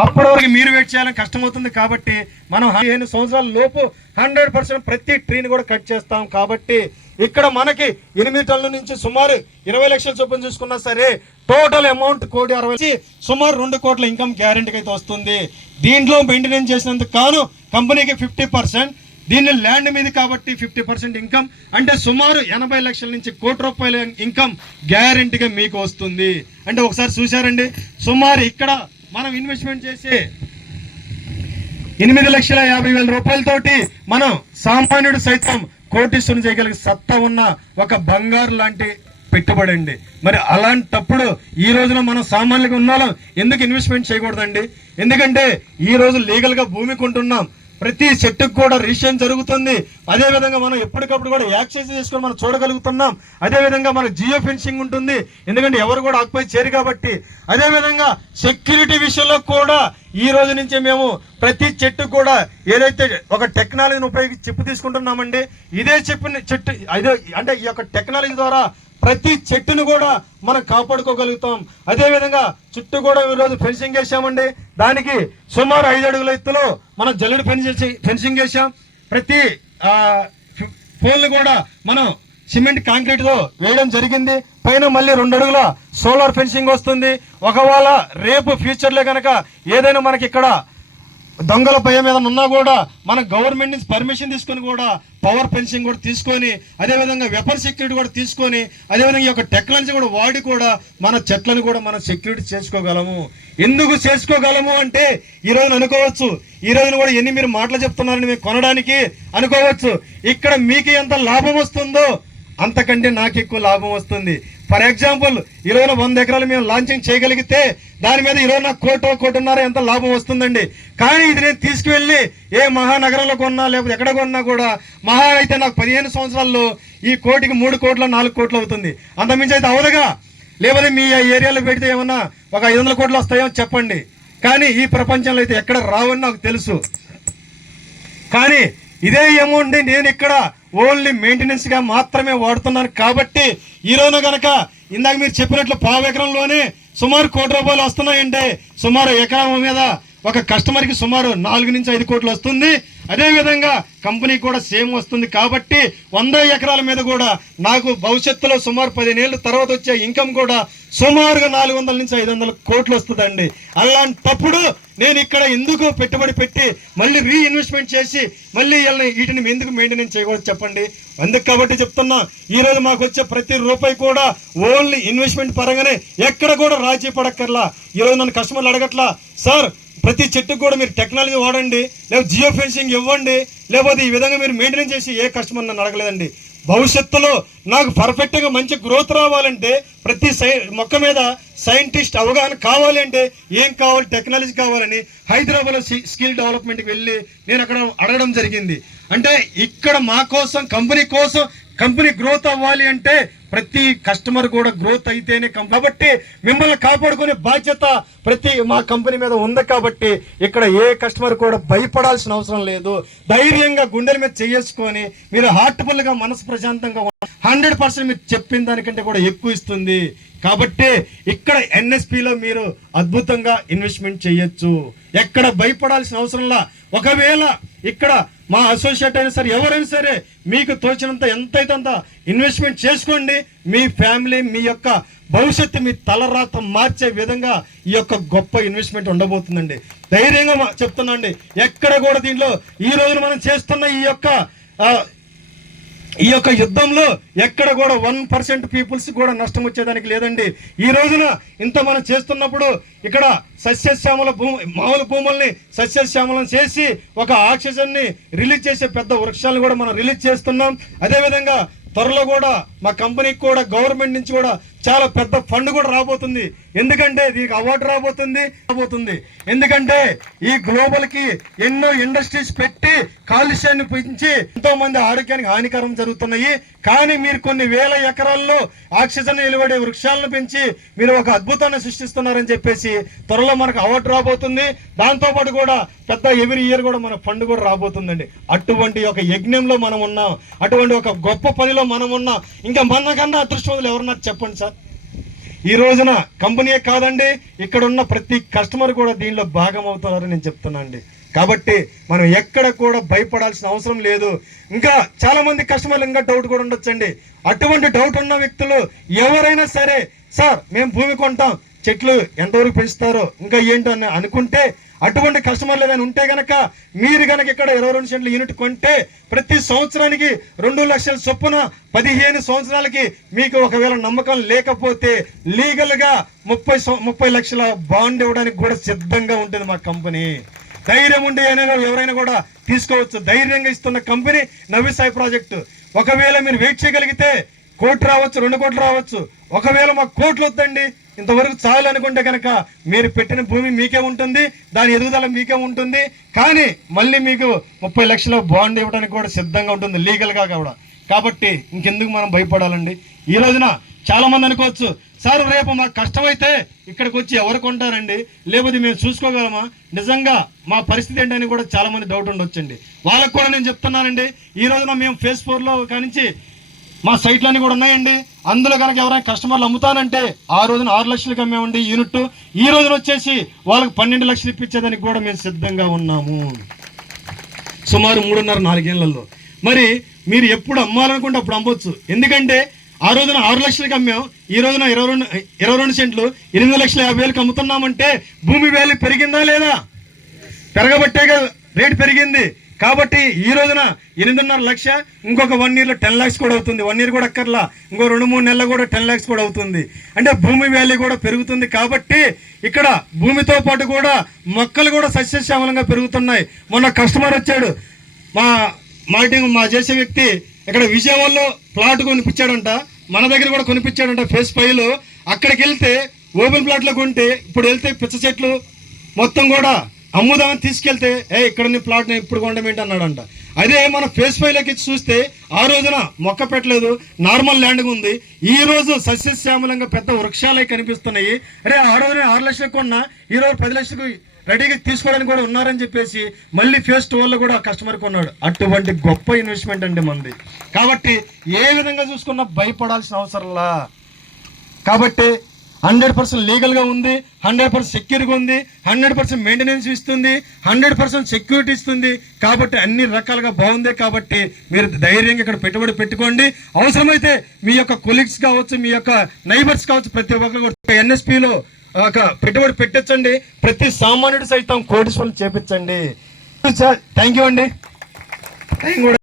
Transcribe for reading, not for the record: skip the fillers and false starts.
అప్పటి వరకు మీరు వెయిట్ చేయాలని కష్టమవుతుంది. కాబట్టి మనం 15 సంవత్సరాల లోపు 100% ప్రతి ట్రీని కూడా కట్ చేస్తాం. కాబట్టి ఇక్కడ మనకి 8 టన్నుల నుంచి సుమారు 20 లక్షల చొప్పున చూసుకున్నా సరే టోటల్ అమౌంట్ 1,60,00,000 సుమారు 2 కోట్ల ఇన్కమ్ గ్యారెంటీకి అయితే వస్తుంది. దీంట్లో మెయింటెనెన్స్ చేసినందుకు కాను కంపెనీకి 50%, దీన్ని ల్యాండ్ మీద కాబట్టి 50% ఇన్కమ్, అంటే సుమారు 80 లక్షల నుంచి 1 కోటి రూపాయల ఇన్కమ్ గ్యారెంటీగా మీకు వస్తుంది. అంటే ఒకసారి చూసారండి, సుమారు ఇక్కడ మనం ఇన్వెస్ట్మెంట్ చేసే 8,50,000 రూపాయలతోటి మనం సామాన్యుడు సైతం కోటీశ్వరుని చేయగలిగే సత్తా ఉన్న ఒక బంగారు లాంటి పెట్టుబడి అండి. మరి అలాంటప్పుడు ఈ రోజున మనం సామాన్యులుగా ఉన్నాం, ఎందుకు ఇన్వెస్ట్మెంట్ చేయకూడదండి? ఎందుకంటే ఈ రోజు లీగల్గా భూమి కొంటున్నాం, ప్రతి చెట్టుకు కూడా రిజిస్ట్రేషన్ జరుగుతుంది. అదేవిధంగా మనం ఎప్పటికప్పుడు కూడా యాక్సెస్ చేసుకొని మనం చూడగలుగుతున్నాం. అదేవిధంగా మనకు జియో ఫెన్సింగ్ ఉంటుంది, ఎందుకంటే ఎవరు కూడా ఆక్యుపై చేయరు కాబట్టి. అదేవిధంగా సెక్యూరిటీ విషయంలో కూడా ఈ రోజు నుంచి మేము ప్రతి చెట్టు కూడా ఏదైతే ఒక టెక్నాలజీని ఉపయోగించి చిప్పు తీసుకుంటున్నామండి, ఇదే చెట్టు అంటే ఈ యొక్క టెక్నాలజీ ద్వారా ప్రతి చెట్టును కూడా మనం కాపాడుకోగలుగుతాం. అదేవిధంగా చుట్టూ కూడా ఈరోజు ఫెన్సింగ్ వేసామండి, దానికి సుమారు 5 అడుగుల ఎత్తులో మనం జల్లుడు ఫెన్సింగ్ వేసాం. ప్రతి పోల్ని కూడా మనం సిమెంట్ కాంక్రీట్తో వేయడం జరిగింది. పైన మళ్ళీ 2 అడుగుల సోలార్ ఫెన్సింగ్ వస్తుంది. ఒకవేళ రేపు ఫ్యూచర్లో కనుక ఏదైనా మనకి ఇక్కడ దొంగల భయం ఏదైనా ఉన్నా కూడా మన గవర్నమెంట్ నుంచి పర్మిషన్ తీసుకొని కూడా పవర్ ఫెన్సింగ్ కూడా తీసుకొని, అదేవిధంగా వెపన్ సెక్యూరిటీ కూడా తీసుకొని, అదేవిధంగా ఈ యొక్క టెక్నాలజీ కూడా వాడి కూడా మన చెట్లను కూడా మనం సెక్యూరిటీ చేసుకోగలము. ఎందుకు చేసుకోగలము అంటే ఈ రోజున అనుకోవచ్చు, ఈ రోజున కూడా ఎన్ని మీరు మాటలు చెప్తున్నారని మేము కొనడానికి అనుకోవచ్చు. ఇక్కడ మీకు ఎంత లాభం వస్తుందో అంతకంటే నాకు ఎక్కువ లాభం వస్తుంది. ఫర్ ఎగ్జాంపుల్ ఈ రోజున 100 ఎకరాలు మేము లాంచింగ్ చేయగలిగితే దాని మీద ఈ రోజున 1 కోటిన్నర ఎంత లాభం వస్తుందండి. కానీ ఇది నేను తీసుకువెళ్ళి ఏ మహానగరంలో కొన్నా లేకపోతే ఎక్కడ కొన్నా కూడా మహా అయితే నాకు 15 సంవత్సరాల్లో ఈ కోటికి 3 కోట్ల 4 కోట్లు అవుతుంది. అంతమించి అయితే అవదుగా. లేకపోతే మీ ఏరియాలో పెడితే ఏమన్నా ఒక 500 కోట్లు వస్తాయో చెప్పండి, కానీ ఈ ప్రపంచంలో అయితే ఎక్కడ రావని నాకు తెలుసు. కానీ ఇదే అమౌంట్ నేను ఇక్కడ ఓన్లీ మెయింటెనెన్స్ గా మాత్రమే వాడుతున్నాను. కాబట్టి ఈ రోజున గనక ఇందాక మీరు చెప్పినట్లు 1/4 ఎకరంలోనే సుమారు 1 కోటి రూపాయలు వస్తున్నాయంటే సుమారు ఎకరం మీద ఒక కస్టమర్కి సుమారు 4 నుంచి 5 కోట్లు వస్తుంది. అదేవిధంగా కంపెనీకి కూడా సేమ్ వస్తుంది. కాబట్టి 100 ఎకరాల మీద కూడా నాకు భవిష్యత్తులో సుమారు 15 ఏళ్ళ తర్వాత వచ్చే ఇన్కమ్ కూడా సుమారుగా 400 నుంచి 500 కోట్లు వస్తుందండి. అలాంటప్పుడు నేను ఇక్కడ ఎందుకు పెట్టుబడి పెట్టి మళ్ళీ రీఇన్వెస్ట్మెంట్ చేసి మళ్ళీ వీటిని ఎందుకు మెయింటెనెన్స్ చేయకూడదు చెప్పండి? అందుకు కాబట్టి చెప్తున్నా, ఈ రోజు మాకు వచ్చే ప్రతి రూపాయి కూడా ఓన్లీ ఇన్వెస్ట్మెంట్ పరంగానే, ఎక్కడ కూడా రాజీ పడక్కర్లా. ఈరోజు నన్ను కస్టమర్లు అడగట్లా, సార్ ప్రతి చెట్టుకు కూడా మీరు టెక్నాలజీ వాడండి, లేకపోతే జియో ఫెన్సింగ్ ఇవ్వండి, లేకపోతే ఈ విధంగా మీరు మెయింటెనెన్స్ చేసి ఏ కస్టమర్ నన్ను అడగలేదండి. భవిష్యత్తులో నాకు పర్ఫెక్ట్గా మంచి గ్రోత్ రావాలంటే ప్రతి మొక్క మీద సైంటిస్ట్ అవగాహన కావాలి అంటే ఏం కావాలి, టెక్నాలజీ కావాలని హైదరాబాద్లో స్కిల్ డెవలప్మెంట్కి వెళ్ళి నేను అక్కడ అడగడం జరిగింది. అంటే ఇక్కడ మా కోసం కంపెనీ గ్రోత్ అవ్వాలి అంటే ప్రతి కస్టమర్ కూడా గ్రోత్ అయితేనే కాబట్టి మిమ్మల్ని కాపాడుకునే బాధ్యత ప్రతి మా కంపెనీ మీద ఉంది. కాబట్టి ఇక్కడ ఏ కస్టమర్ కూడా భయపడాల్సిన అవసరం లేదు. ధైర్యంగా గుండెల మీద చేసుకొని మీరు హార్ట్ఫుల్గా మనసు ప్రశాంతంగా 100% మీరు చెప్పిన దానికంటే కూడా ఎక్కువ ఇస్తుంది. కాబట్టి ఇక్కడ ఎన్ఎస్పిలో మీరు అద్భుతంగా ఇన్వెస్ట్మెంట్ చేయొచ్చు, ఎక్కడ భయపడాల్సిన అవసరంలా. ఒకవేళ ఇక్కడ మా అసోసియేట్ అయినా సరే ఎవరైనా సరే మీకు తోచినంత ఎంతైతే అంత ఇన్వెస్ట్మెంట్ చేసుకోండి. మీ ఫ్యామిలీ మీ యొక్క భవిష్యత్తు మీ తలరాత మార్చే విధంగా ఈ యొక్క గొప్ప ఇన్వెస్ట్మెంట్ ఉండబోతుందండి. ధైర్యంగా చెప్తున్నా అండి, ఎక్కడ కూడా దీంట్లో ఈ రోజున మనం చేస్తున్న ఈ యొక్క యుద్ధంలో ఎక్కడ కూడా 1% పీపుల్స్ కూడా నష్టం వచ్చేదానికి లేదండి. ఈ రోజున ఇంత మనం చేస్తున్నప్పుడు ఇక్కడ సస్యశ్యామల మామూలు భూముల్ని సస్యశ్యామలం చేసి ఒక ఆక్సిజన్ని రిలీజ్ చేసే పెద్ద వృక్షాలను కూడా మనం రిలీజ్ చేస్తున్నాం. అదేవిధంగా త్వరలో కూడా మా కంపెనీకి కూడా గవర్నమెంట్ నుంచి కూడా చాలా పెద్ద ఫండ్ కూడా రాబోతుంది. ఎందుకంటే దీనికి అవార్డు రాబోతుంది. ఎందుకంటే ఈ గ్లోబల్ కి ఎన్నో ఇండస్ట్రీస్ పెట్టి కాలుష్యాన్ని పెంచి ఎంతో మంది ఆరోగ్యానికి హానికరం జరుగుతున్నాయి. కానీ మీరు కొన్ని వేల ఎకరాల్లో ఆక్సిజన్ నిలబడే వృక్షాలను పెంచి మీరు ఒక అద్భుతాన్ని సృష్టిస్తున్నారని చెప్పేసి త్వరలో మనకు అవార్డు రాబోతుంది. దాంతోపాటు కూడా పెద్ద ఎవ్రీ ఇయర్ కూడా మన ఫండ్ కూడా రాబోతుందండి. అటువంటి ఒక యజ్ఞంలో మనం ఉన్నాం, అటువంటి ఒక గొప్ప పనిలో మనం ఉన్నాం. ఇంకా మనకన్నా అదృష్టవంతులు ఎవరన్నా చెప్పండి సార్. ఈ రోజున కంపెనీయే కాదండి, ఇక్కడ ఉన్న ప్రతి కస్టమర్ కూడా దీనిలో భాగం అవుతున్నారని నేను చెప్తున్నా అండి. కాబట్టి మనం ఎక్కడ కూడా భయపడాల్సిన అవసరం లేదు. ఇంకా చాలా మంది కస్టమర్లు ఇంకా డౌట్ కూడా ఉండొచ్చండి. అటువంటి డౌట్ ఉన్న వ్యక్తులు ఎవరైనా సరే, సార్ మేము భూమి కొంటాం, చెట్లు ఎంతవరకు పెంచుతారో ఇంకా ఏంటో అని అనుకుంటే, అటువంటి కస్టమర్లు ఏదైనా ఉంటే గనక మీరు కనుక ఇక్కడ 22 సెంట్ల యూనిట్ కొంటే ప్రతి సంవత్సరానికి 2 లక్షల చొప్పున 15 సంవత్సరాలకి మీకు ఒకవేళ నమ్మకం లేకపోతే లీగల్గా 30 లక్షల బాండ్ ఇవ్వడానికి కూడా సిద్ధంగా ఉంటుంది మా కంపెనీ. ధైర్యం ఉండి ఎవరైనా కూడా తీసుకోవచ్చు. ధైర్యంగా ఇస్తున్న కంపెనీ నవ్య సాయి ప్రాజెక్టు. ఒకవేళ మీరు వెయిట్ చేయగలిగితే 1 కోటి రావచ్చు, 2 కోట్లు రావచ్చు. ఒకవేళ మాకు కోట్లు వద్దండి, ఇంతవరకు చాలు అనుకుంటే కనుక మీరు పెట్టిన భూమి మీకే ఉంటుంది, దాని ఎదుగుదల మీకే ఉంటుంది. కానీ మళ్ళీ మీకు 30 లక్షల బాండ్ ఇవ్వడానికి కూడా సిద్ధంగా ఉంటుంది లీగల్గా కూడా. కాబట్టి ఇంకెందుకు మనం భయపడాలండి? ఈ రోజున చాలా మంది అనుకోవచ్చు, సార్ రేపు మాకు కష్టమైతే ఇక్కడికి వచ్చి ఎవరు కొంటారండి, లేకపోతే మేము చూసుకోగలమా, నిజంగా మా పరిస్థితి ఏంటని కూడా చాలా మంది డౌట్ ఉండొచ్చండి. వాళ్ళకు కూడా నేను చెప్తున్నానండి, ఈ రోజున మేము ఫేజ్ 4లో కానించి మా సైట్లన్నీ కూడా ఉన్నాయండి. అందులో కనుక ఎవరైనా కస్టమర్లు అమ్ముతానంటే ఆ రోజున 6 లక్షలకు అమ్మేమండి యూనిట్. ఈ రోజున వచ్చేసి వాళ్ళకి 12 లక్షలు ఇప్పించేదానికి కూడా మేము సిద్ధంగా ఉన్నాము, సుమారు 3.5-4 ఏళ్లలో. మరి మీరు ఎప్పుడు అమ్మాలనుకుంటే అప్పుడు అమ్మవచ్చు. ఎందుకంటే ఆ రోజున 6 లక్షలకి అమ్మాం, ఈ రోజున 22 సెంట్లు 8,50,000 అమ్ముతున్నామంటే భూమి వాల్యూ పెరిగిందా లేదా? పెరగబట్టే రేటు పెరిగింది. కాబట్టి ఈ రోజున 8.5 లక్ష, ఇంకొక 1 ఇయర్లో 10 lakhs కూడా అవుతుంది. 1 ఇయర్ కూడా అక్కర్లా, ఇంకో 2-3 నెలలు కూడా 10 lakhs కూడా అవుతుంది. అంటే భూమి వాల్యూ కూడా పెరుగుతుంది. కాబట్టి ఇక్కడ భూమితో పాటు కూడా మొక్కలు కూడా సస్యశ్యామలంగా పెరుగుతున్నాయి. మొన్న కస్టమర్ వచ్చాడు, మా చేసే వ్యక్తి ఇక్కడ విజయవాడలో ప్లాట్ కొనిపించాడంట, మన దగ్గర కూడా కొనిపించాడంట ఫేజ్ 5లో. అక్కడికి వెళ్తే ఓపెన్ ప్లాట్లో కొంటే ఇప్పుడు వెళ్తే పిచ్చ చెట్లు మొత్తం కూడా అమ్ముదామని తీసుకెళ్తే ఇక్కడ నీ ప్లాట్ ఇప్పుడు కొండం ఏంటి అన్నాడంట. అదే మన ఫేజ్ 5లోకి చూస్తే ఆ రోజున మొక్క పెట్టలేదు, నార్మల్ ల్యాండ్గా ఉంది. ఈ రోజు సస్యశ్యామలంగా పెద్ద వృక్షాలే కనిపిస్తున్నాయి. ఆ రోజున 6 లక్షలకు కొన్నా ఈ రోజు 10 లక్షలకు రెడీగా తీసుకోవడానికి కూడా ఉన్నారని చెప్పేసి మళ్ళీ ఫేజ్ 2లో కూడా కస్టమర్ కొన్నాడు. అటువంటి గొప్ప ఇన్వెస్ట్మెంట్ అండి మంది. కాబట్టి ఏ విధంగా చూసుకున్నా భయపడాల్సిన అవసరంలా. కాబట్టి 100% లీగల్గా ఉంది, 100% సెక్యూర్గా ఉంది, 100% మెయింటెనెన్స్ ఇస్తుంది, 100% సెక్యూరిటీ ఇస్తుంది. కాబట్టి అన్ని రకాలుగా బాగుంది. కాబట్టి మీరు ధైర్యంగా ఇక్కడ పెట్టుబడి పెట్టుకోండి. అవసరమైతే మీ యొక్క కొలీగ్స్ కావచ్చు, మీ యొక్క నైబర్స్ కావచ్చు, ప్రతి ఒక్కరు NSPలో ఒక పెట్టుబడి పెట్టించండి. ప్రతి సామాన్యుడు సైతం కోటీశ్వరులు చేపించండి. థ్యాంక్ యూ అండి.